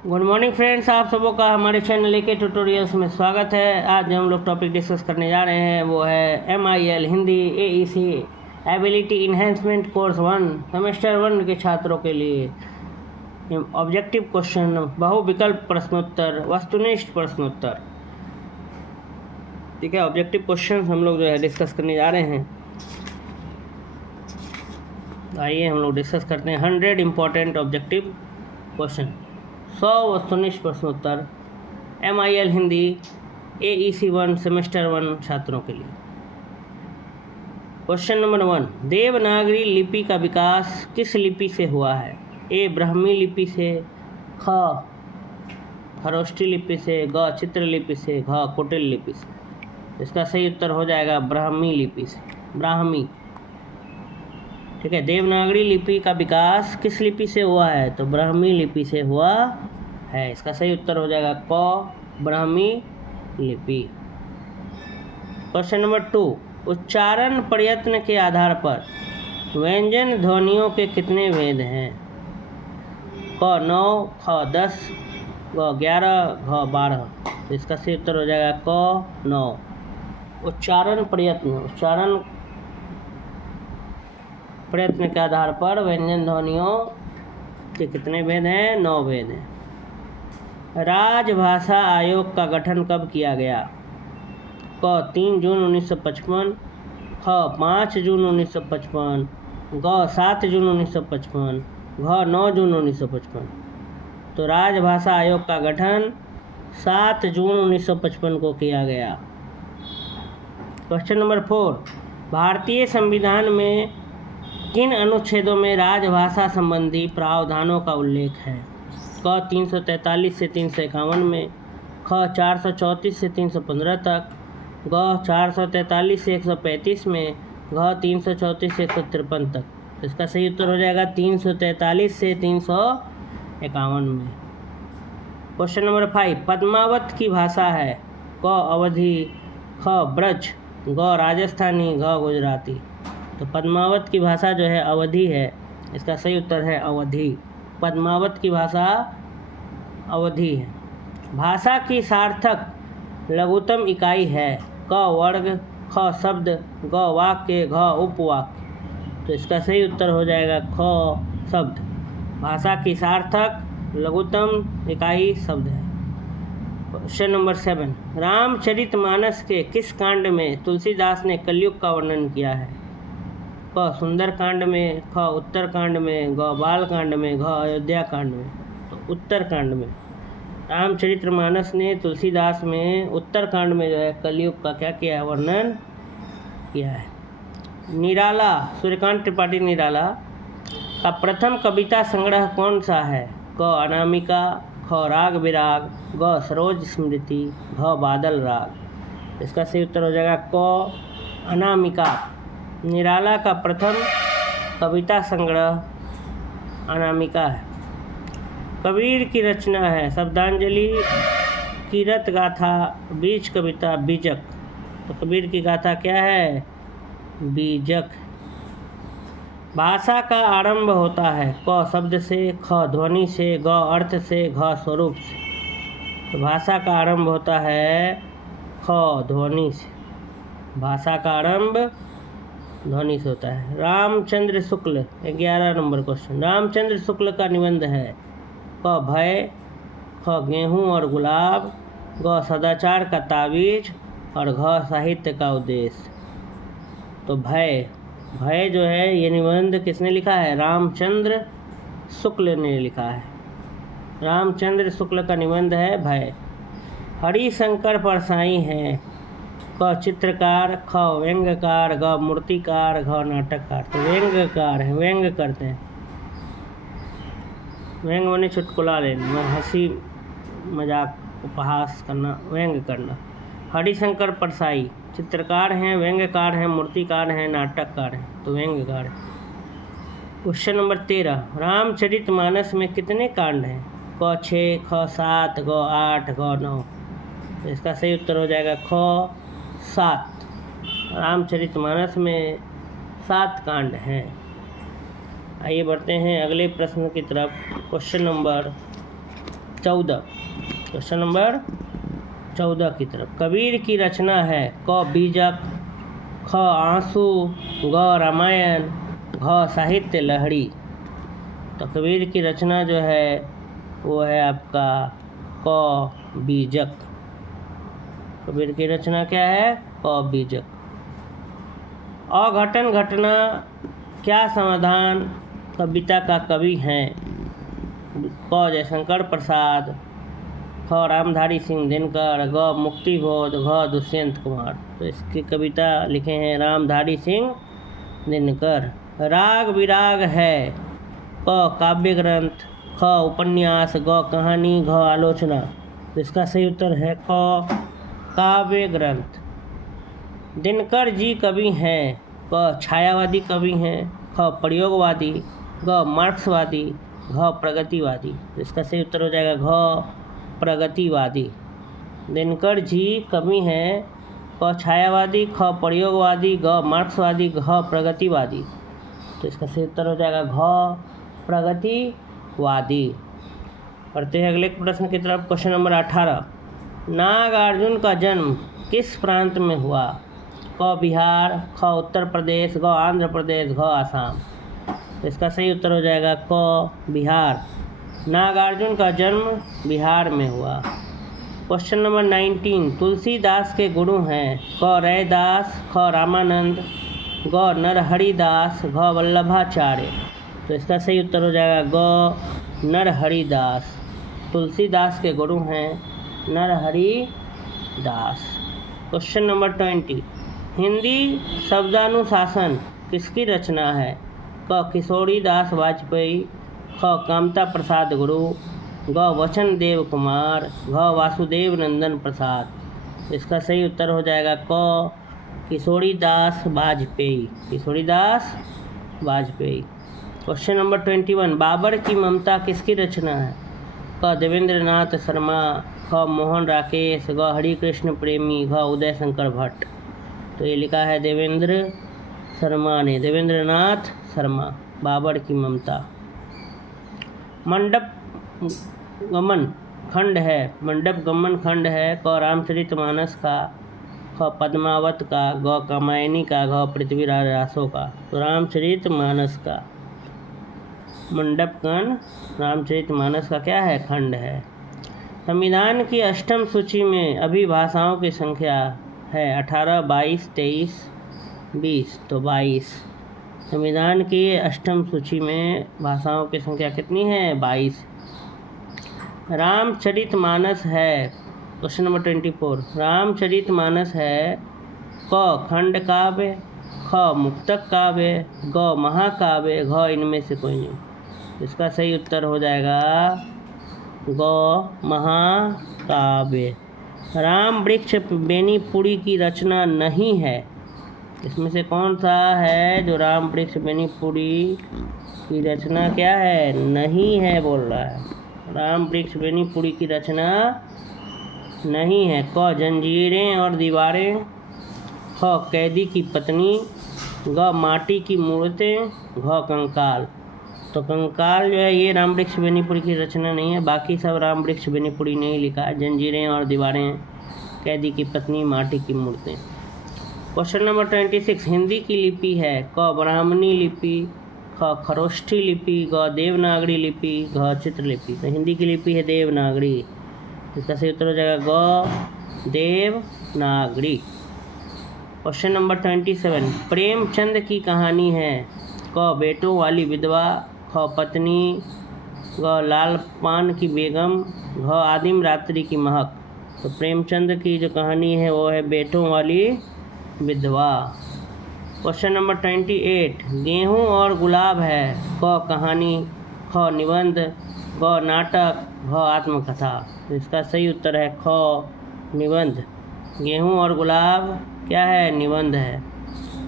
Good morning friends, आप सबों का हमारे चैनल के ट्यूटोरियल्स में स्वागत है। आज हम लोग टॉपिक डिस्कस करने जा रहे हैं, वो है MIL Hindi AEC ability enhancement course 1 semester 1 के छात्रों के लिए ऑब्जेक्टिव क्वेश्चन, बहुविकल्प प्रश्नोत्तर, वस्तुनिष्ठ प्रश्नोत्तर। ठीक है, ऑब्जेक्टिव क्वेश्चन हम लोग जो है डिस्कस करने जा रहे हैं। आइए हम लोग डिस्कस करते हैं 100 इम्पॉर्टेंट ऑब्जेक्टिव क्वेश्चन, 100 वस्तुनिष्ठ प्रश्नोत्तर MIL हिंदी AEC 1 सेमेस्टर 1 छात्रों के लिए। क्वेश्चन नंबर 1, देवनागरी लिपि का विकास किस लिपि से हुआ है? ए ब्राह्मी लिपि से, ख खरोष्ठी लिपि से, ग चित्रलिपि से, घ कुटिल लिपि से। इसका सही उत्तर हो जाएगा ब्राह्मी लिपि से, ब्राह्मी। ठीक है, देवनागरी लिपि का विकास किस लिपि से हुआ है? तो ब्राह्मी लिपि से हुआ है। इसका सही उत्तर हो जाएगा क ब्राह्मी लिपि। क्वेश्चन नंबर 2, उच्चारण प्रयत्न के आधार पर व्यंजन ध्वनियों के कितने भेद हैं? क 9, ख 10, ग 11, घ 12। तो इसका सही उत्तर हो जाएगा क 9। उच्चारण प्रयत्न के आधार पर व्यंजन ध्वनियों के कितने भेद हैं? 9 भेद हैं। राजभाषा आयोग का गठन कब किया गया? क 3 जून 1955, ख 5 जून 1955, ग 7 जून 1955, घ 9 जून 1955। तो राजभाषा आयोग का गठन 7 जून 1955 को किया गया। क्वेश्चन नंबर 4, भारतीय संविधान में किन अनुच्छेदों में राजभाषा संबंधी प्रावधानों का उल्लेख है? क 343 से 351 में, ख 434 से 315 तक, ग 443 से 135 में, घ 334 से 153 तक। इसका सही उत्तर हो जाएगा 343 से 351 में। क्वेश्चन नंबर 5, पद्मावत की भाषा है? क अवधी, ख ब्रज, ग राजस्थानी, घ गुजराती। तो पद्मावत की भाषा जो है अवधी है। इसका सही उत्तर है अवधी। पद्मावत की भाषा अवधी है। भाषा की सार्थक लघुत्तम इकाई है? क वर्ग, ख शब्द, ग वाक्य, घ उपवाक्य। तो इसका सही उत्तर हो जाएगा ख शब्द। भाषा की सार्थक लघुत्तम इकाई शब्द है। क्वेश्चन नंबर 7, रामचरितमानस के किस कांड में तुलसीदास ने कलयुग का वर्णन किया है? क सुंदर कांड में, ख उत्तर कांड में, ग बाल कांड में, घ अयोध्या कांड में। तो उत्तर कांड में। रामचरितमानस ने तुलसीदास में उत्तर कांड में जो है कलयुग का क्या किया है? वर्णन किया है। निराला, सूर्यकांत त्रिपाठी निराला का प्रथम कविता संग्रह कौन सा है? क अनामिका, ख राग विराग, ग सरोज स्मृति, घ बादल राग। इसका सही उत्तर हो जाएगा क अनामिका। निराला का प्रथम कविता संग्रह अनामिका है। कबीर की रचना है शब्दांजलि, कीरत गाथा, बीज कविता, बीजक। तो कबीर की गाथा क्या है? बीजक। भाषा का आरंभ होता है क शब्द से, ख ध्वनि से, ग अर्थ से, घ स्वरूप से। तो भाषा का आरंभ होता है ख ध्वनि से। भाषा का आरंभ ध्वनि से होता है। Ramchandra Shukla, 11 number question. रामचंद्र शुक्ल का निबंध है? क भय, ख गेहूं और गुलाब, ग सदाचार का तावीज, और घ साहित्य का उद्देश्य। तो भय जो है ये निबंध किसने लिखा है? रामचंद्र शुक्ल ने लिखा है। रामचंद्र शुक्ल का निबंध है भय। हरिशंकर परसाई हैं? क चित्रकार, ख व्यंग्यकार, ग मूर्तिकार, घ नाटककार। तो व्यंग्यकार है, व्यंग्य करते हैं। व्यंग्य माने चुटकुला लेना, हंसी मजाक उपहास करना, व्यंग्य करना। हरिशंकर परसाई चित्रकार हैं, व्यंग्यकार हैं, मूर्तिकार हैं, नाटककार हैं। तो व्यंग्यकार है। क्वेश्चन नंबर 13, रामचरितमानस में कितने कांड हैं? क 6, ख 7, ग 8, घ 9। तो इसका सही उत्तर हो जाएगा ख 7। रामचरितमानस में 7 कांड हैं। आइए बढ़ते हैं अगले प्रश्न की तरफ। क्वेश्चन नंबर 14, क्वेश्चन नंबर 14 की तरफ। कबीर की रचना है क बीजक, ख आंसू, ग रामायण, घ साहित्य लहरी। तो कबीर की रचना जो है वो है आपका क बीजक। कबीर की रचना क्या है? क बीजक। अघटन घटना क्या समाधान कविता का कवि हैं? क जयशंकर प्रसाद, ख रामधारी सिंह दिनकर, ग मुक्तिबोध, घ दुष्यंत कुमार। तो इसकी कविता लिखे हैं रामधारी सिंह दिनकर। राग विराग है क काव्य ग्रंथ, ख उपन्यास, ग कहानी, घ आलोचना। तो इसका सही उत्तर है ख काव्य ग्रंथ। दिनकर जी कवि हैं क छायावादी कवि हैं, ख प्रयोगवादी, ग मार्क्सवादी, घ प्रगतिवादी। तो इसका सही उत्तर हो जाएगा घ प्रगतिवादी। दिनकर जी कवि हैं क छायावादी, ख प्रयोगवादी, ग मार्क्सवादी, घ प्रगतिवादी। तो इसका सही उत्तर हो जाएगा घ प्रगतिवादी। पढ़ते हैं अगले प्रश्न की तरफ। Question number 18। नागार्जुन का जन्म किस प्रांत में हुआ? क बिहार, ख उत्तर प्रदेश, ग आंध्र प्रदेश, घ आसाम। तो इसका सही उत्तर हो जाएगा क बिहार। नागार्जुन का जन्म बिहार में हुआ। Question number 19। तुलसीदास के गुरु हैं क रैदास, ख रामानंद, ग नरहरिदास, घ वल्लभाचार्य। तो इसका सही उत्तर हो जाएगा ग नरहरिदास। तुलसीदास के गुरु हैं नरहरिदास। Question number 20। हिंदी शब्दानुशासन किसकी रचना है? क किशोरीदास वाजपेयी, ख कामता प्रसाद गुरु, ग वचन देव कुमार, घ वासुदेव नंदन प्रसाद। इसका सही उत्तर हो जाएगा क किशोरीदास वाजपेयी। किशोरीदास वाजपेयी। Question number 21। बाबर की ममता किसकी रचना है? क देवेंद्रनाथ शर्मा, ख मोहन राकेश, ग हरिकृष्ण प्रेमी, घ उदय शंकर भट्ट। तो ये लिखा है देवेंद्र शर्मा ने, देवेंद्रनाथ शर्मा। बाबर की ममता। मंडप गमन खंड है, मंडप गमन खंड है क रामचरितमानस का, ख पद्मावत का, ग कामायनी का, घ पृथ्वीराज रासो का। तो रामचरितमानस का मंडपगण रामचरितमानस का क्या है? खंड है। संविधान की अष्टम सूची में अभिभाषाओं की संख्या है 18, 22, 23, 20। तो 22। संविधान की अष्टम सूची में भाषाओं की संख्या कितनी है? 22। रामचरितमानस है, क्वेश्चन नंबर 24। रामचरितमानस है क खंड काव्य, ख मुक्तक काव्य, ग महाकाव्य, घ इनमें से कोई नहीं। इसका सही उत्तर हो जाएगा ग महाकाव्य। राम वृक्ष बेनीपुरी की रचना नहीं है। इसमें से कौन सा है जो राम वृक्ष बेनीपुरी की रचना क्या है? नहीं है बोल रहा है। राम वृक्ष बेनीपुरी की रचना नहीं है। क जंजीरें और दीवारें, ख कैदी की पत्नी, ग माटी की मूर्तें, घ कंकाल। तो कंकाल जो है ये राम वृक्ष बेनीपुरी की रचना नहीं है, बाकी सब राम वृक्ष बेनीपुरी ने ही लिखा है। जंजीरें और दीवारें, कैदी की पत्नी, माटी की मूर्तें। Question number 26। हिंदी की लिपि है क ब्राह्मणी लिपि, ख खरोष्ठी लिपि, ग देवनागरी लिपि, घ चित्रलिपि। तो हिंदी की लिपि है देवनागरी। इसका सही उत्तर हो जाएगा ग देवनागरी। Question number 27। प्रेमचंद की कहानी है क बेटों वाली विधवा, ख पत्नी, ग लाल पान की बेगम, घ आदिम रात्रि की महक। तो प्रेमचंद की जो कहानी है वो है बेटों वाली विधवा। Question number 28। गेहूँ और गुलाब है क कहानी, ख निबंध, ग नाटक, घ आत्मकथा। तो इसका सही उत्तर है ख निबंध। गेहूँ और गुलाब क्या है? निबंध है।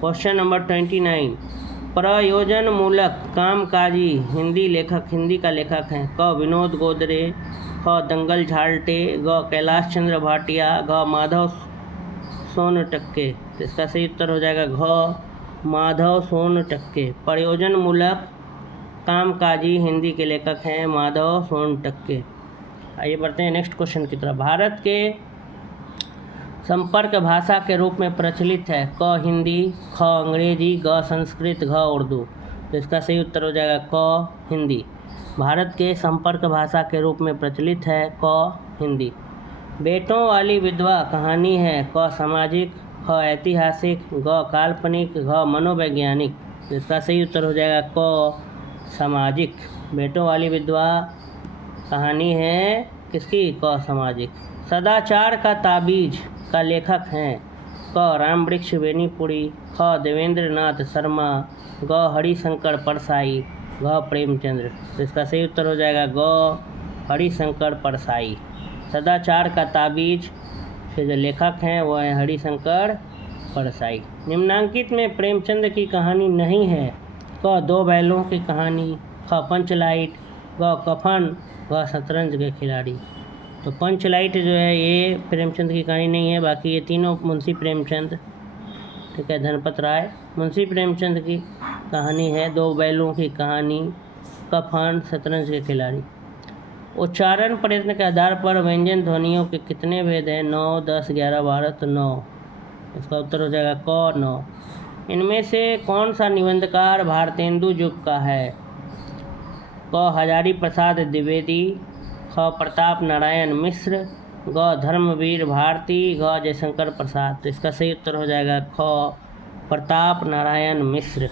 Question number 29। प्रयोजन मूलक कामकाजी हिंदी लेखक, हिंदी का लेखक हैं क विनोद गोदरे, ख दंगल झालटे, ग कैलाश चंद्र भाटिया, घ माधव सोनटक्के। तो इसका सही उत्तर हो जाएगा घ माधव सोनटक्के। प्रयोजन मूलक कामकाजी हिंदी के लेखक हैं माधव सोनटक्के। आइए बढ़ते हैं नेक्स्ट क्वेश्चन की तरफ। भारत के संपर्क भाषा के रूप में प्रचलित है क हिंदी, ख अंग्रेजी, ग संस्कृत, घ उर्दू। तो इसका सही उत्तर हो जाएगा क हिंदी। भारत के संपर्क भाषा के रूप में प्रचलित है क हिंदी। बेटों वाली विधवा कहानी है क सामाजिक, ख ऐतिहासिक, ग काल्पनिक, घ मनोवैज्ञानिक। तो इसका सही उत्तर हो जाएगा क सामाजिक। बेटों वाली विधवा कहानी है किसकी? क सामाजिक। सदाचार का ताबीज का लेखक हैं क रामवृक्ष बेनीपुरी, ख देवेंद्र नाथ शर्मा, ग हरिशंकर परसाई, घ प्रेमचंद्र। तो इसका सही उत्तर हो जाएगा ग हरिशंकर परसाई। सदाचार का ताबीज के जो लेखक हैं वो हैं हरिशंकर परसाई। निम्नांकित में प्रेमचंद की कहानी नहीं है क दो बैलों की कहानी, ख पंचलाइट, ग कफन, घ शतरंज के खिलाड़ी। तो पंचलाइट जो है ये प्रेमचंद की कहानी नहीं है, बाकी ये तीनों मुंशी प्रेमचंद, ठीक है, धनपत राय, मुंशी प्रेमचंद की कहानी है। दो बैलों की कहानी, कफन, शतरंज के खिलाड़ी। उच्चारण प्रयत्न के आधार पर व्यंजन ध्वनियों के कितने भेद हैं? 9, 10, 11, 12। तो 9। इसका उत्तर हो जाएगा क 9। इनमें से कौन सा निबंधकार भारतेंदु युग का है? क हजारी प्रसाद द्विवेदी, ख प्रताप नारायण मिश्र, ग धर्मवीर भारती, घ जयशंकर प्रसाद। तो इसका सही उत्तर हो जाएगा ख प्रताप नारायण मिश्र।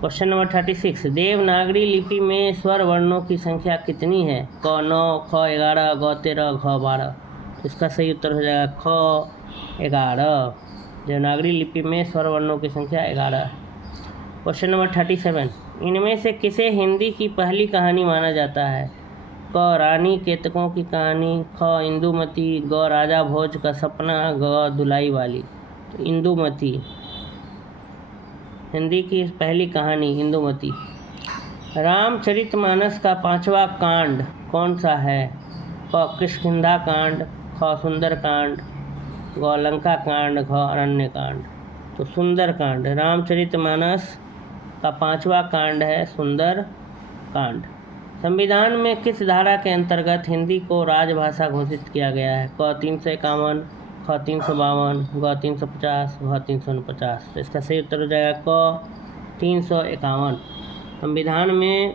Question number 36। देवनागरी लिपि में स्वर वर्णों की संख्या कितनी है? क 9, ख 11, ग 13, घ 12। इसका सही उत्तर हो जाएगा ख 11। देवनागरी लिपि में स्वर वर्णों की संख्या 11। Question number 37। इनमें से किसे हिंदी की पहली कहानी माना जाता है? क रानी केतकों की कहानी, ख इंदुमती, ग राजा भोज का सपना, घ दुलाई वाली। तो इंदुमती हिंदी की पहली कहानी इंदुमती। रामचरितमानस का 5वां कांड कौन सा है? क किष्किंधा कांड, ख सुंदर कांड, ग लंका कांड, घ अरण्य कांड। तो सुंदर कांड। रामचरितमानस का 5वां कांड है सुंदर कांड। संविधान में किस धारा के अंतर्गत हिंदी को राजभाषा घोषित किया गया है? क 351, ख 352, ग 350, घ 349। तो इसका सही उत्तर हो जाएगा क 351। संविधान में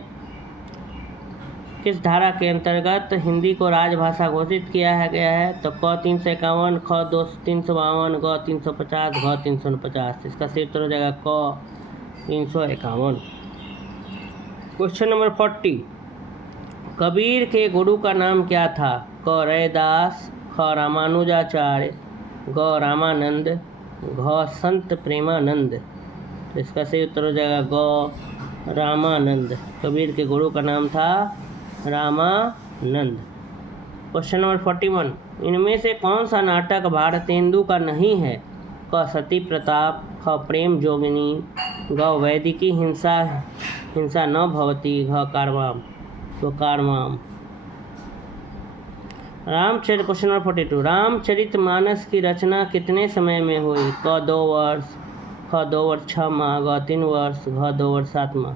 किस धारा के अंतर्गत हिंदी को राजभाषा घोषित किया गया है? तो क 351, ख 352, ग 350, घ 349। इसका सही उत्तर हो जाएगा क 351। Question number 40। कबीर के गुरु का नाम क्या था? क रैदास, ख रामानुजाचार्य, ग रामानंद, घ संत प्रेमानंद। तो इसका सही उत्तर हो जाएगा ग रामानंद। कबीर के गुरु का नाम था रामानंद। Question number 41। इनमें से कौन सा नाटक भारतेंदु का नहीं है? क सती प्रताप, ख प्रेम जोगिनी, ग वैदिकी हिंसा न भवती, घ कारवाम। तो कारवाम। Question number 42। रामचरितमानस की रचना कितने समय में हुई? क 2 वर्ष, ख 2 वर्ष 6 माह, ग 3 वर्ष, घ 2 वर्ष 7 माह।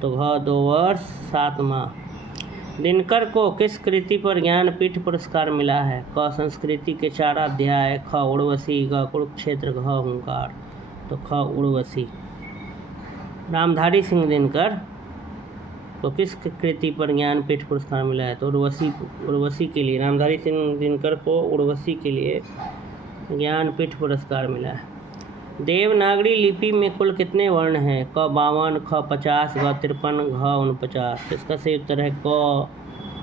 तो घ 2 वर्ष 7 माह। दिनकर को किस कृति पर ज्ञानपीठ पुरस्कार मिला है? क संस्कृति के 4 अध्याय, ख उर्वशी, ग कुरुक्षेत्र, घ हुंकार। तो ख उर्वशी। रामधारी सिंह दिनकर को किस कृति पर ज्ञानपीठ पुरस्कार मिला है? तो उर्वशी के लिए। रामधारी सिंह दिनकर को उर्वशी के लिए ज्ञानपीठ पुरस्कार मिला है। देवनागरी लिपि में कुल कितने वर्ण हैं? क 52, ख 50, ग 53, घ 49। इसका सही उत्तर है क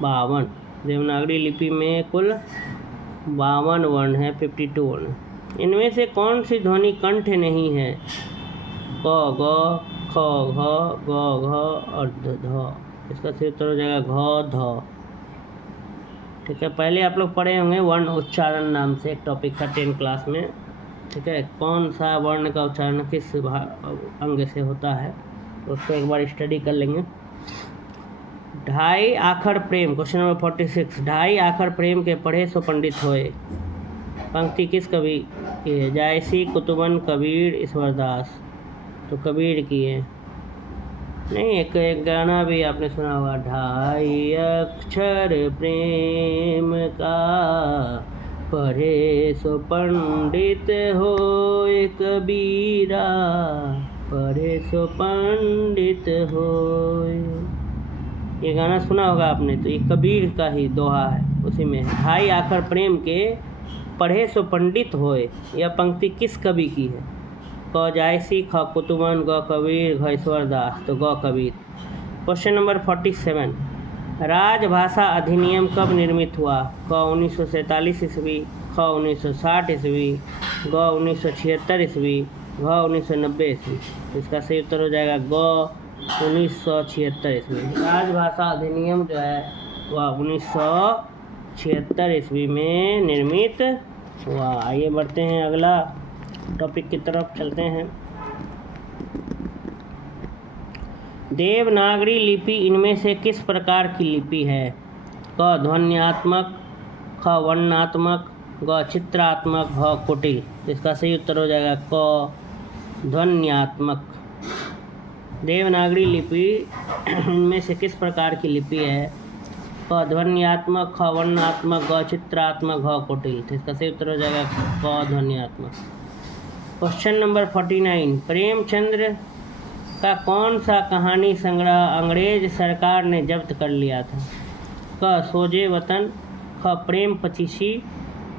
52। देवनागरी लिपि में कुल 52 वर्ण हैं, 52 वर्ण। इनमें से कौन सी ध्वनि कंठ नहीं है? क ग, ख घ, ग घ और ध। इसका सही उत्तर हो जाएगा घ ध। ठीक है, पहले आप लोग पढ़े होंगे वर्ण उच्चारण नाम से एक टॉपिक था 10 क्लास में। ठीक है, कौन सा वर्ण का उच्चारण किस अंग से होता है, उसको एक बार स्टडी कर लेंगे। ढाई आखर प्रेम। Question number 46। ढाई आखर प्रेम के पढ़े सो पंडित होए। पंक्ति किस कवि की है? जायसी, कुतुबन, कबीर, ईश्वरदास। तो कबीर की है। नहीं, एक गाना भी आपने सुना होगा, ढाई अक्षर प्रेम का पढ़े सो पंडित होए कबीरा, पढ़े सो पंडित होए। ये गाना सुना होगा आपने, तो ये कबीर का ही दोहा है, उसी में है, ढाई अक्षर प्रेम के पढ़े सो पंडित होए। यह पंक्ति किस कवि की है? क जायसी, ख कुतुबन, ग कबीर, घ ईश्वरदास, तो ग कबीर। क्वेश्चन नंबर 47, राजभाषा अधिनियम कब निर्मित हुआ? क 1947 ईस्वी, ख 1960 ईस्वी, ग 1976 ईस्वी, घ 1990 ईस्वी। इसका सही उत्तर हो जाएगा ग 1976 ईस्वी। राजभाषा अधिनियम जो है वह 1976 ईस्वी में निर्मित हुआ। आइए बढ़ते हैं, अगला टॉपिक की तरफ चलते हैं। देवनागरी लिपि इनमें से किस प्रकार की लिपि है? क ध्वन्यात्मक, ख वर्णात्मक, ग चित्रात्मक, घ कुटिल। इसका सही उत्तर हो जाएगा क ध्वन्यात्मक। देवनागरी लिपि इनमें से किस प्रकार की लिपि है? क ध्वन्यात्मक, ख वर्णात्मक, ग चित्रात्मक, घ कुटिल। तो इसका सही उत्तर हो जाएगा क ध्वन्यात्मक। क्वेश्चन नंबर 49, प्रेमचंद्र का कौन सा कहानी संग्रह अंग्रेज सरकार ने जब्त कर लिया था? क सोजे वतन, ख प्रेम पचीसी,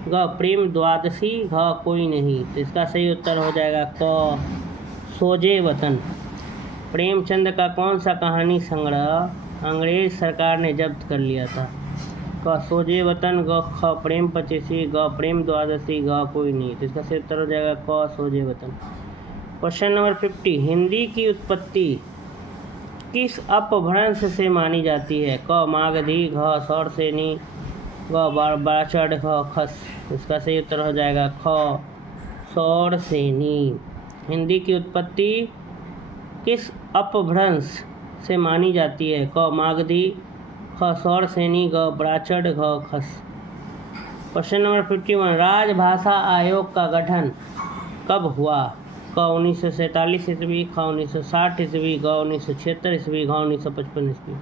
ग प्रेम द्वादशी, घ कोई नहीं। तो इसका सही उत्तर हो जाएगा क सोजे वतन। प्रेमचंद का कौन सा कहानी संग्रह अंग्रेज सरकार ने जब्त कर लिया था? क सोजे वतन, ग ख प्रेम पचीसी, ग प्रेम द्वादशी, घ कोई नहीं। तो इसका सही उत्तर हो जाएगा क सोजे वतन। क्वेश्चन नंबर 50, हिंदी की उत्पत्ति किस अपभ्रंश से मानी जाती है? क मागधी, घ सौरसेनी, ग बाचड़, घ खस। इसका सही उत्तर हो जाएगा ख सौरसेनी। हिंदी की उत्पत्ति किस अपभ्रंश से मानी जाती है? क मागधी, ख सौरसेनी, ग बाचड़, घ खस। क्वेश्चन नंबर 51, राजभाषा आयोग का गठन कब हुआ? क 1947 ईस्वी, ख 1960 ईस्वी, ग 1976 ईस्वी, घ 1955 ईस्वी।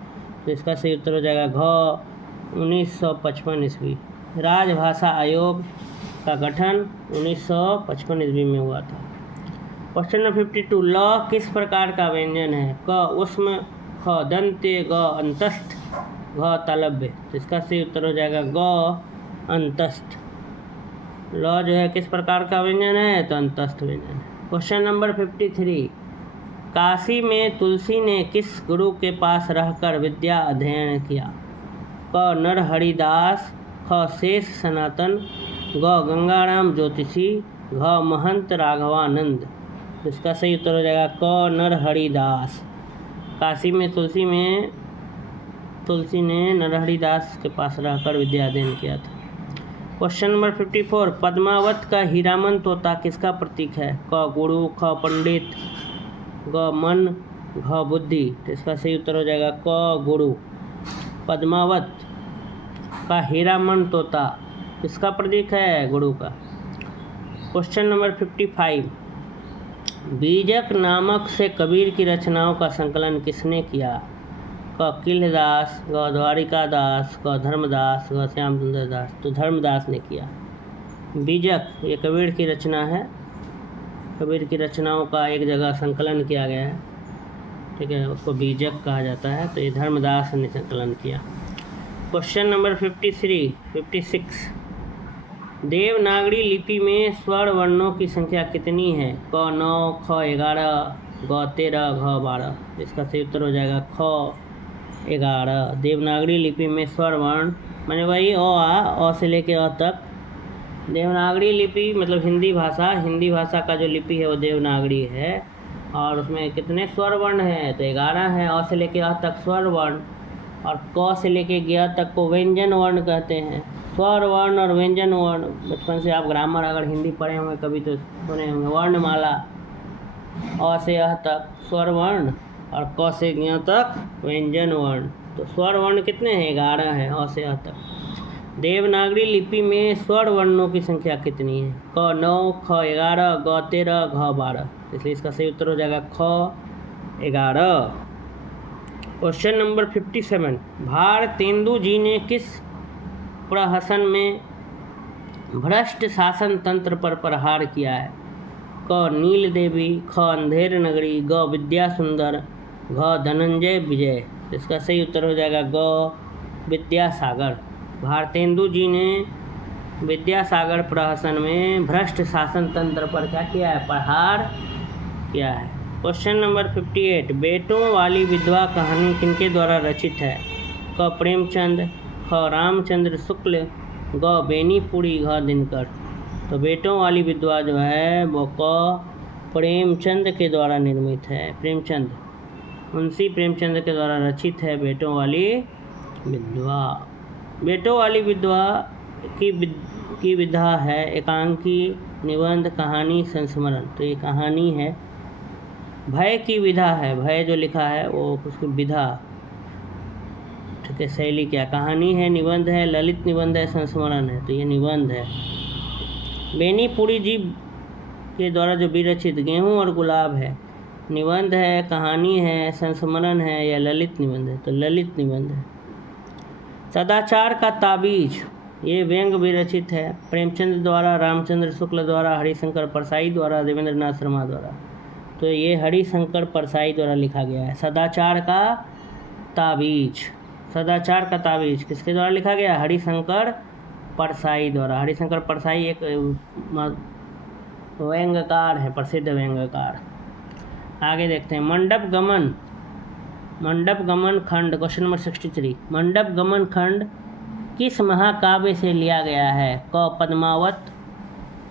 तो इसका सही उत्तर हो जाएगा घ 1955 ईस्वी। राजभाषा आयोग का गठन 1955 ईस्वी में हुआ था। क्वेश्चन नंबर 52, ल किस प्रकार का व्यंजन है? क उष्म, ख दंत्य, ग अंतस्थ, घ तालव्य। तो इसका सही उत्तर हो जाएगा ग अंतस्थ। ल जो है किस प्रकार का व्यंजन है? तो अंतस्थ व्यंजन है। क्वेश्चन नंबर 53, काशी में तुलसी ने किस गुरु के पास रहकर विद्या अध्ययन किया? क नरहरिदास, ख शेष सनातन, ग गंगाराम ज्योतिषी, घ महंत राघवानंद। इसका सही उत्तर हो जाएगा क नरहरिदास। काशी में तुलसी ने नरहरिदास के पास रहकर विद्या अध्ययन किया था। क्वेश्चन नंबर 54, पद्मावत का हीरामन तोता किसका प्रतीक है? क गुरु, ख पंडित, ग मन, घ बुद्धि। तो इसका सही उत्तर हो जाएगा क गुरु। पद्मावत का हीरामन तोता किसका प्रतीक है? गुरु का। क्वेश्चन नंबर 55, बीजक नामक से कबीर की रचनाओं का संकलन किसने किया? क किलदास, ग द्वारिकादास, ग धर्मदास, ग श्याम सुंदर दास। तो धर्मदास ने किया। बीजक ये कबीर की रचना है, कबीर की रचनाओं का एक जगह संकलन किया गया है, ठीक है, उसको बीजक कहा जाता है। तो ये धर्मदास ने संकलन किया। क्वेश्चन नंबर 56, देवनागरी लिपि में स्वर्ण वर्णों की संख्या कितनी है? क 9, ख 11, ग 13, घ 12। इसका सही उत्तर हो जाएगा ख 11। देवनागरी लिपि में स्वर वर्ण माने वही अ से लेके अ तक। देवनागरी लिपि मतलब हिंदी भाषा का जो लिपि है वो देवनागरी है, और उसमें कितने स्वर वर्ण हैं? तो 11 है। अ से लेके अ तक स्वर वर्ण, और क से लेके ग तक को व्यंजन वर्ण कहते हैं। स्वर वर्ण और व्यंजन वर्ण, बचपन से आप ग्रामर अगर हिंदी पढ़े होंगे कभी तो सुने होंगे। वर्णमाला अ से अ तक स्वर वर्ण और क से ग तक व्यंजन वर्ण। तो स्वर वर्ण कितने हैं? 11 हैं अ से अ तक। देवनागरी लिपि में स्वर वर्णों की संख्या कितनी है? क 9, ख 11, ग 13, घ 12। इसलिए इसका सही उत्तर हो जाएगा ख 11। क्वेश्चन नंबर 57, भारतेंदु जी ने किस प्रहसन में भ्रष्ट शासन तंत्र पर प्रहार किया है? क नील देवी, ख अंधेर नगरी, ग विद्या सुंदर, घ धनंजय विजय। इसका सही उत्तर हो जाएगा ग विद्यासागर। भारतेंदु जी ने विद्यासागर प्रहसन में भ्रष्ट शासन तंत्र पर क्या किया है? प्रहार किया है। क्वेश्चन नंबर 58, बेटों वाली विधवा कहानी किनके द्वारा रचित है? क प्रेमचंद, ख रामचंद्र शुक्ल, ग बेनीपुरी, घ दिनकर। तो बेटों वाली विधवा जो है वो क प्रेमचंद के द्वारा निर्मित है। प्रेमचंद, मुंशी प्रेमचंद के द्वारा रचित है बेटों वाली विधवा। बेटों वाली विधवा की विधा है एकांकी, निबंध, कहानी, संस्मरण। तो ये कहानी है। भय की विधा है, भय जो लिखा है वो उसकी विधा, ठीक है, शैली क्या? कहानी है, निबंध है, ललित निबंध है, संस्मरण है। तो ये निबंध है। बेनीपुरी जी के द्वारा जो विरचित गेहूं और गुलाब है, निबंध है, कहानी है, संस्मरण है या ललित निबंध है? तो ललित निबंध है। सदाचार का ताबीज, ये व्यंग विरचित है प्रेमचंद द्वारा, रामचंद्र शुक्ल द्वारा, हरिशंकर परसाई द्वारा, देवेंद्रनाथ शर्मा द्वारा। तो ये हरिशंकर परसाई द्वारा लिखा गया है। सदाचार का ताबीज, सदाचार का ताबीज किसके द्वारा लिखा गया? हरिशंकर परसाई द्वारा। हरिशंकर परसाई एक व्यंग्यकार है, प्रसिद्ध व्यंग्यकार। आगे देखते हैं। मंडप गमन खंड, क्वेश्चन नंबर 63, मंडप गमन खंड किस महाकाव्य से लिया गया है? क पद्मावत,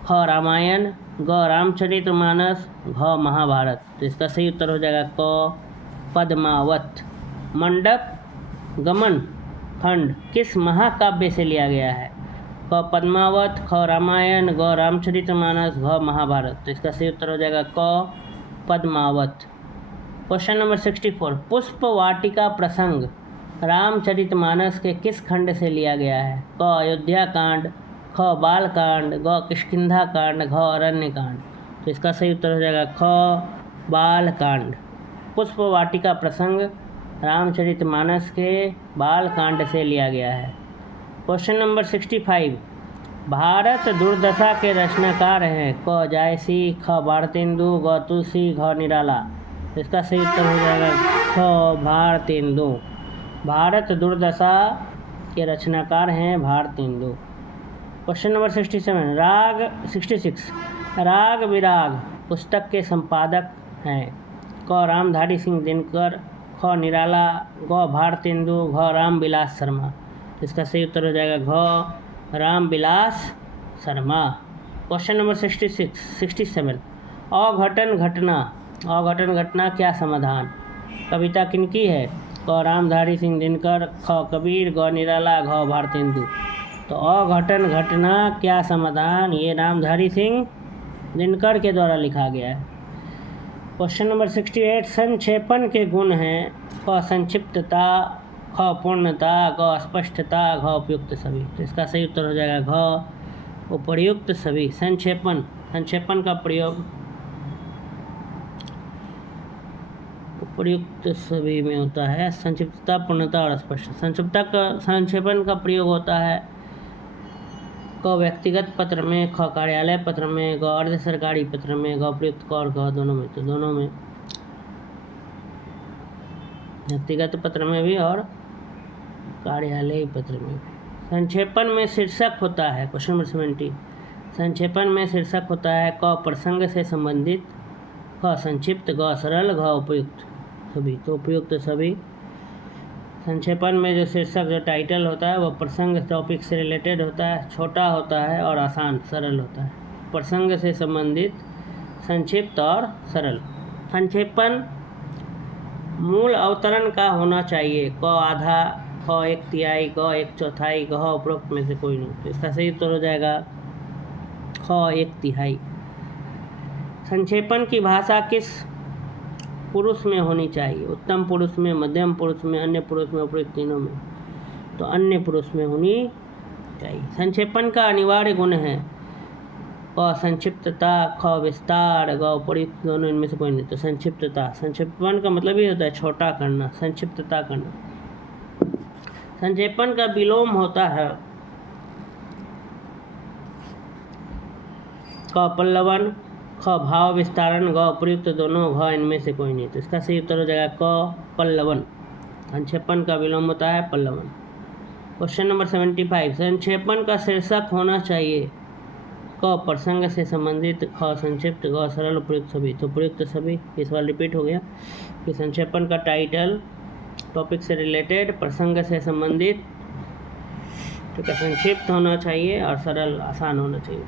ख रामायण, ग रामचरितमानस, घ महाभारत। तो इसका सही उत्तर हो जाएगा क पद्मावत। मंडप गमन खंड किस महाकाव्य से लिया गया है? क पद्मावत, ख रामायण, ग रामचरितमानस, घ महाभारत। तो इसका सही उत्तर हो जाएगा क पद्मावत। क्वेश्चन नंबर 64, पुष्प वाटिका प्रसंग रामचरितमानस के किस खंड से लिया गया है? क अयोध्या कांड, ख बाल कांड, ग किष्किंधा कांड, घ अरण्य कांड। तो इसका सही उत्तर हो जाएगा ख बाल कांड। पुष्प वाटिका प्रसंग रामचरितमानस के बाल कांड से लिया गया है। क्वेश्चन नंबर 65, भारत दुर्दशा के रचनाकार हैं? क जायसी, ख भारतेंदु, ग तुलसी, घ निराला। तो इसका सही उत्तर हो जाएगा ख भारतेंदु। भारत दुर्दशा के रचनाकार हैं भारतेंदु। क्वेश्चन नंबर 66, राग विराग पुस्तक के संपादक हैं? क रामधारी सिंह दिनकर, ख निराला, ग भारतेंदु, घ रामविलास शर्मा। इसका सही उत्तर हो जाएगा घ रामविलास शर्मा। क्वेश्चन नंबर 67, अघटन घटना क्या समाधान? कविता किनकी है? क रामधारी सिंह दिनकर, ख कबीर, ग निराला, घ भारतेंदु। तो अघटन घटना क्या समाधान ये रामधारी सिंह दिनकर के द्वारा लिखा गया है। क्वेश्चन नंबर 68, संक्षेपण के गुण हैं? क संक्षिप्तता, ख पूर्णता, ग स्पष्टता, घ उपयुक्त सभी। तो इसका सही उत्तर हो जाएगा घ उपयुक्त सभी। संक्षेपण का प्रयोग उपयुक्त सभी में होता है। संक्षिप्तता, पूर्णता और स्पष्ट। संक्षेपण का प्रयोग होता है क व्यक्तिगत पत्र में, ख कार्यालय पत्र में, ग अर्ध सरकारी पत्र में, ग प्रयुक्त क और घ दोनों में। तो दोनों में, व्यक्तिगत पत्र में भी और कार्यालय पत्र में। संक्षेपण में शीर्षक होता है। क्वेश्चन नंबर 70, संक्षेपण में शीर्षक होता है क प्रसंग से संबंधित, ख संक्षिप्त, ग सरल, घ उपयुक्त सभी। तो उपयुक्त सभी। संक्षेपण में जो शीर्षक जो टाइटल होता है वो प्रसंग टॉपिक से रिलेटेड होता है, छोटा होता है और आसान सरल होता है। प्रसंग से संबंधित, संक्षिप्त और सरल। संक्षेपण मूल अवतरण का होना चाहिए। क आधा, ख एक तिहाई, ग एक चौथाई, घ उपरोक्त में से कोई नहीं। तो इसका सही उत्तर हो जाएगा ख एक तिहाई। संक्षेपण की भाषा किस पुरुष में होनी चाहिए? उत्तम पुरुष में, मध्यम पुरुष में, अन्य पुरुष में, उपयुक्त तीनों में। तो अन्य पुरुष में होनी चाहिए। संक्षेपण का अनिवार्य गुण है क संक्षिप्तता, ख विस्तार, ग उपयुक्त, दोनों इनमें से कोई नहीं। तो संक्षिप्तता, संक्षेपण का मतलब ही होता है छोटा करना, संक्षिप्तता करना। संक्षेपण का विलोम होता है क पल्लवन, ख भाव विस्तारण, ग उपयुक्त, दोनों, घ इनमें से कोई नहीं। तो इसका सही उत्तर हो जाएगा क पल्लवन। संक्षेपण का विलोम होता है पल्लवन। क्वेश्चन नंबर 75, संक्षेपण का शीर्षक होना चाहिए क प्रसंग से संबंधित, ख संक्षिप्त, ग सरल, उपयुक्त सभी। तो उपयुक्त सभी इस बार रिपीट हो गया कि संक्षेपण का टाइटल टॉपिक से रिलेटेड, प्रसंग से संबंधित, ठीक है, संक्षिप्त होना चाहिए और सरल आसान होना चाहिए।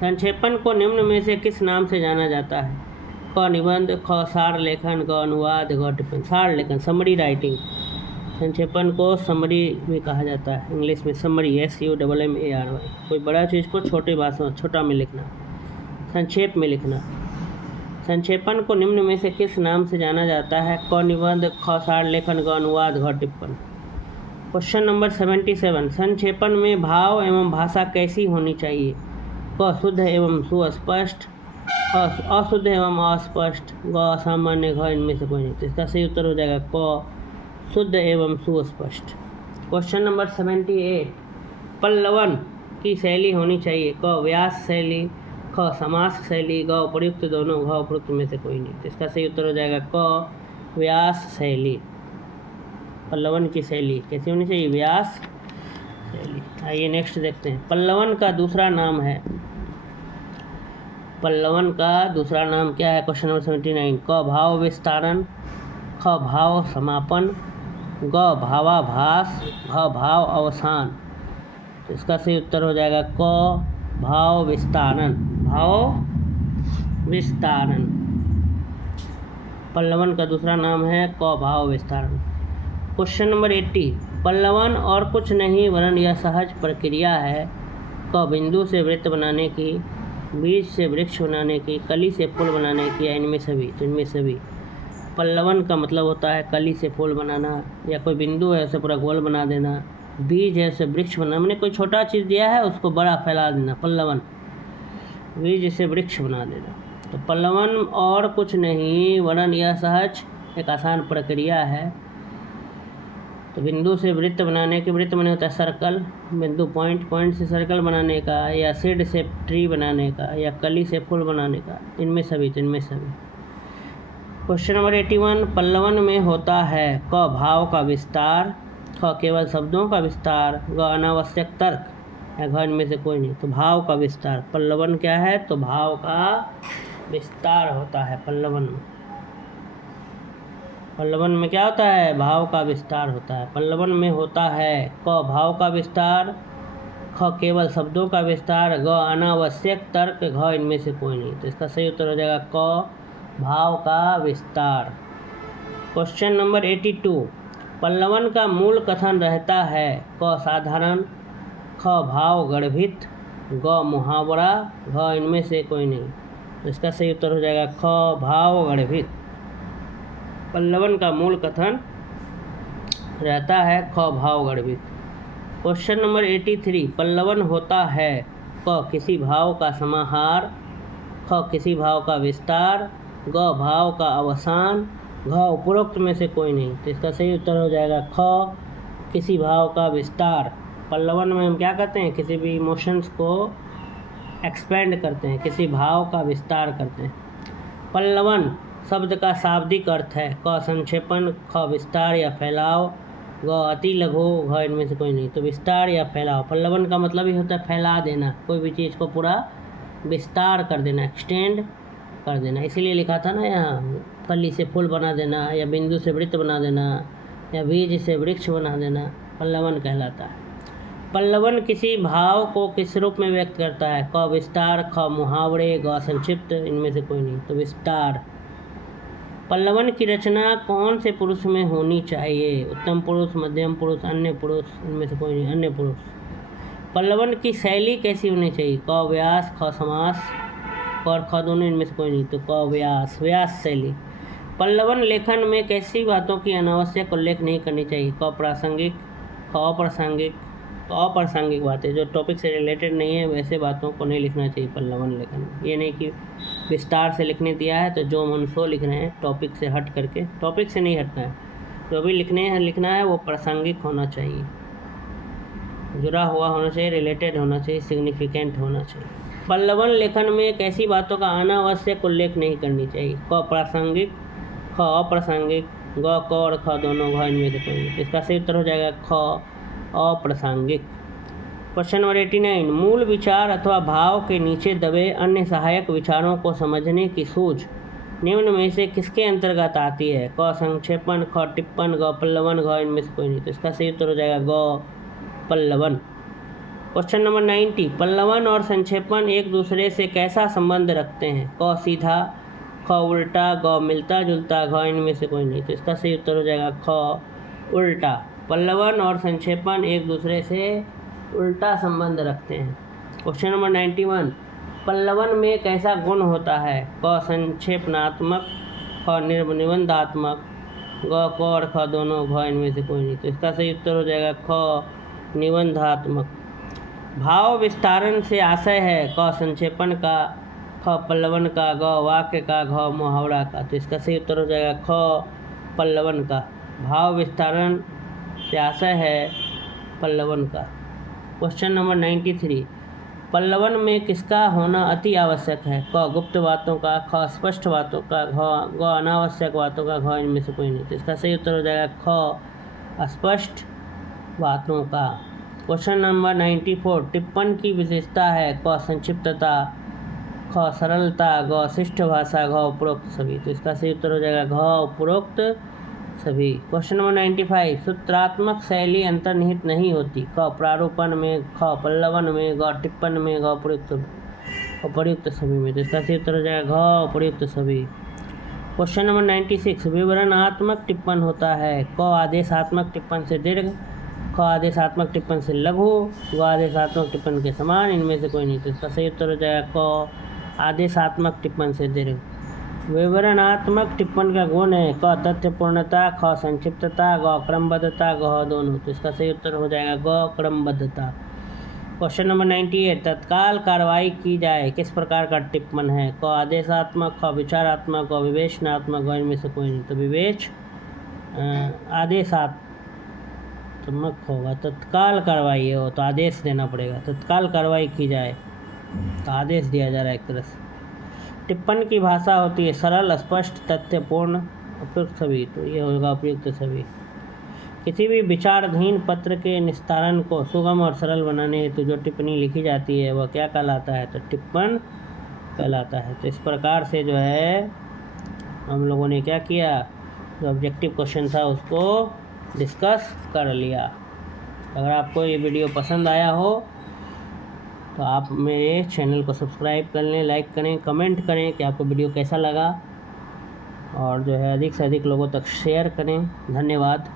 संक्षेपण को निम्न में से किस नाम से जाना जाता है? क निबंध, ख सार लेखन, ग अनुवाद, घ टिप्पणी। सार लेखन, समरी राइटिंग। संक्षेपण को समरी भी कहा जाता है, इंग्लिश में समरी, SUMMARY। कोई बड़ा चीज़ को छोटे भाषा, छोटा में लिखना, संक्षेप में लिखना। संक्षेपण को निम्न में से किस नाम से जाना जाता है? क निबंध, ख सार लेखन, ग अनुवाद, घ टिप्पणी। क्वेश्चन नंबर 77, संक्षेपण में भाव एवं भाषा कैसी होनी चाहिए? क शुद्ध एवं सुस्पष्ट, अशुद्ध एवं अस्पष्ट, ग असामान्य, घ इनमें से कोई नहीं। तो इसका सही उत्तर हो जाएगा क शुद्ध एवं सुस्पष्ट। क्वेश्चन नंबर 78, पल्लवन की शैली होनी चाहिए। क व्यास शैली, ख समास शैली, ग उपयुक्त, दोनों, घ उपयुक्त में से कोई नहीं। तो इसका सही उत्तर हो जाएगा क व्यास शैली। पल्लवन की शैली कैसी होनी चाहिए? व्यास शैली। आइए नेक्स्ट देखते हैं। पल्लवन का दूसरा नाम है, पल्लवन का दूसरा नाम क्या है? क्वेश्चन नंबर 79, क भाव विस्तारण, ख भाव समापन, ग भावाभास, घ भाव अवसान। तो इसका सही उत्तर हो जाएगा क भाव विस्तारण। भाव विस्तारण, पल्लवन का दूसरा नाम है क भाव विस्तारण। क्वेश्चन नंबर 80, पल्लवन और कुछ नहीं वरन यह सहज प्रक्रिया है। क बिंदु से वृत्त बनाने की, बीज से वृक्ष बनाने की, कली से फूल बनाने की, या इनमें सभी। तो इनमें सभी। पल्लवन का मतलब होता है कली से फूल बनाना, या कोई बिंदु है उसे पूरा गोल बना देना, बीज है उसे वृक्ष बनाना, मैंने कोई छोटा चीज़ दिया है उसको बड़ा फैला देना, पल्लवन। बीज से वृक्ष बना देना। तो पल्लवन और कुछ नहीं वरन यह सहज एक आसान प्रक्रिया है। तो बिंदु से वृत्त बनाने के, वृत्त बने होता है सर्कल, बिंदु पॉइंट, पॉइंट से सर्कल बनाने का, या सीड से ट्री बनाने का, या कली से फूल बनाने का, इनमें सभी। तो इनमें सभी। क्वेश्चन नंबर 81, पल्लवन में होता है क भाव का विस्तार, ख केवल शब्दों का विस्तार, ग अनावश्यक तर्क, या घ इनमें से कोई नहीं। तो भाव का विस्तार, पल्लवन क्या है? तो भाव का विस्तार होता है पल्लवन में। पल्लवन में क्या होता है? भाव का विस्तार होता है। पल्लवन में होता है क भाव का विस्तार, ख केवल शब्दों का विस्तार, ग अनावश्यक तर्क, घ इनमें से कोई नहीं। तो इसका सही उत्तर हो जाएगा क भाव का विस्तार। क्वेश्चन नंबर 82, पल्लवन का मूल कथन रहता है क साधारण, ख भाव गर्भित, ग मुहावरा, घ इनमें से कोई नहीं। तो इसका सही उत्तर हो जाएगा ख भाव गर्भित। पल्लवन का मूल कथन रहता है ख भाव गर्भित। क्वेश्चन नंबर 83, पल्लवन होता है क किसी भाव का समाहार, ख किसी भाव का विस्तार, ग भाव का अवसान, घ उपरोक्त में से कोई नहीं। तो इसका सही उत्तर हो जाएगा ख किसी भाव का विस्तार। पल्लवन में हम क्या करते हैं? किसी भी इमोशंस को एक्सपेंड करते हैं, किसी भाव का विस्तार करते हैं। पल्लवन शब्द का शाब्दिक अर्थ है क संक्षेपण, ख विस्तार या फैलाव, ग अति लघु, घ इनमें से कोई नहीं। तो विस्तार या फैलाव, पल्लवन का मतलब ही होता है फैला देना, कोई भी चीज़ को पूरा विस्तार कर देना, एक्सटेंड कर देना। इसीलिए लिखा था ना यहाँ, कली से फूल बना देना, या बिंदु से वृत्त बना देना, या बीज से वृक्ष बना देना, पल्लवन कहलाता है। पल्लवन किसी भाव को किस रूप में व्यक्त करता है? क विस्तार, ख मुहावरे, ग संक्षिप्त, इनमें से कोई नहीं। तो विस्तार। पल्लवन की रचना कौन से पुरुष में होनी चाहिए? उत्तम पुरुष, मध्यम पुरुष, अन्य पुरुष, इनमें से कोई नहीं, अन्य पुरुष। पल्लवन की शैली कैसी होनी चाहिए? क व्यास, ख समास, और ख दोनों, इनमें से कोई नहीं। तो क व्यास, व्यास शैली। पल्लवन लेखन में कैसी बातों की अनावश्यक उल्लेख नहीं करनी चाहिए? क प्रासंगिक, ख अप्रासंगिक, तो अप्रासंगिक बातें जो टॉपिक से रिलेटेड नहीं है वैसे बातों को नहीं लिखना चाहिए पल्लवन लेखन में। ये नहीं कि विस्तार से लिखने दिया है तो जो मन सो लिख रहे हैं, टॉपिक से हट करके। टॉपिक से नहीं हटना है, जो भी लिखना है वो प्रासंगिक होना चाहिए, जुड़ा हुआ होना चाहिए, रिलेटेड होना चाहिए, सिग्निफिकेंट होना चाहिए। पल्लवन लेखन में ऐसी बातों का अनावश्यक उल्लेख नहीं करनी चाहिए। क प्रासंगिक, ख अप्रासंगिक, ग क और ख दोनों घ इनमें से कोई नहीं। इसका सही उत्तर हो जाएगा ख अप्रासंगिक। क्वेश्चन नंबर 89, मूल विचार अथवा भाव के नीचे दबे अन्य सहायक विचारों को समझने की सूझ निम्न में से किसके अंतर्गत आती है? क संक्षेपण, ख टिप्पण, ग पल्लवन, घ इनमें से कोई नहीं। तो इसका सही उत्तर हो जाएगा ग पल्लवन। क्वेश्चन नंबर 90, पल्लवन और संक्षेपण एक दूसरे से कैसा संबंध रखते हैं? क सीधा, ख उल्टा, ग मिलता जुलता, घ इनमें से कोई नहीं। तो इसका सही उत्तर हो जाएगा ख उल्टा। पल्लवन और संक्षेपण एक दूसरे से उल्टा संबंध रखते हैं। क्वेश्चन नंबर 91, पल्लवन में कैसा गुण होता है? क संक्षेपणात्मक, ख निबंधात्मक, ग क और ख दोनों, घ इनमें से कोई नहीं। तो इसका सही उत्तर हो जाएगा ख निबंधात्मक। भाव विस्तारण से आशय है क संक्षेपण का, ख पल्लवन का, ग वाक्य का, घ मुहावरा का। तो इसका सही उत्तर हो जाएगा ख पल्लवन का। भाव विस्तारण से आशय है पल्लवन का। क्वेश्चन नंबर 93, पल्लवन में किसका होना अति आवश्यक है? क गुप्त बातों का, ख स्पष्ट बातों का, ग अनावश्यक बातों का, घ इनमें से कोई नहीं। तो इसका सही उत्तर हो जाएगा ख स्पष्ट बातों का। क्वेश्चन नंबर 94, टिप्पण की विशेषता है क संक्षिप्तता, ख सरलता, ग शिष्ट भाषा, घ उपरोक्त सभी। तो इसका सही उत्तर हो जाएगा घ उपरोक्त सभी। क्वेश्चन नंबर 95, सूत्रात्मक शैली अंतर्निहित नहीं होती। क प्रारूपण में, ख पल्लवन में, ग टिप्पण में, घ उपर्युक्त सभी में। तो इसका सही उत्तर हो जाएगा घ उपर्युक्त सभी। क्वेश्चन नंबर 96, विवरणात्मक टिप्पण होता है। क आदेशात्मक टिप्पण से दीर्घ, ख आदेशात्मक टिप्पण से लघु, ग आदेशात्मक टिप्पण के समान, इनमें से कोई नहीं। तो इसका सही उत्तर हो जाएगा क आदेशात्मक टिप्पण से दीर्घ। विवरणात्मक टिप्पण का गुण है क तथ्यपूर्णता, ख संक्षिप्तता, ग क्रमबद्धता, घ दोनों। तो इसका सही उत्तर हो जाएगा ग क्रमबद्धता। क्वेश्चन नंबर 98, तत्काल कार्रवाई की जाए किस प्रकार का टिप्पण है? क आदेशात्मक, ख विचारात्मक, ग विवेचनात्मक, घ इनमें से कोई नहीं। तो आदेशात्मक होगा। तत्काल कार्रवाई हो तो आदेश देना पड़ेगा। तत्काल कार्रवाई की जाए तो आदेश दिया जा रहा है एक तरह से। टिप्पण की भाषा होती है सरल, स्पष्ट, तथ्यपूर्ण, उपयुक्त सभी। तो ये होगा उपयुक्त सभी। किसी भी विचाराधीन पत्र के निस्तारण को सुगम और सरल बनाने हेतु जो टिप्पणी लिखी जाती है वह क्या कहलाता है? तो टिप्पण कहलाता है। तो इस प्रकार से जो है हम लोगों ने क्या किया, जो ऑब्जेक्टिव क्वेश्चन था उसको डिस्कस कर लिया। अगर आपको ये वीडियो पसंद आया हो तो आप मेरे चैनल को सब्सक्राइब कर लें, लाइक करें, कमेंट करें कि आपको वीडियो कैसा लगा, और जो है अधिक से अधिक लोगों तक शेयर करें। धन्यवाद।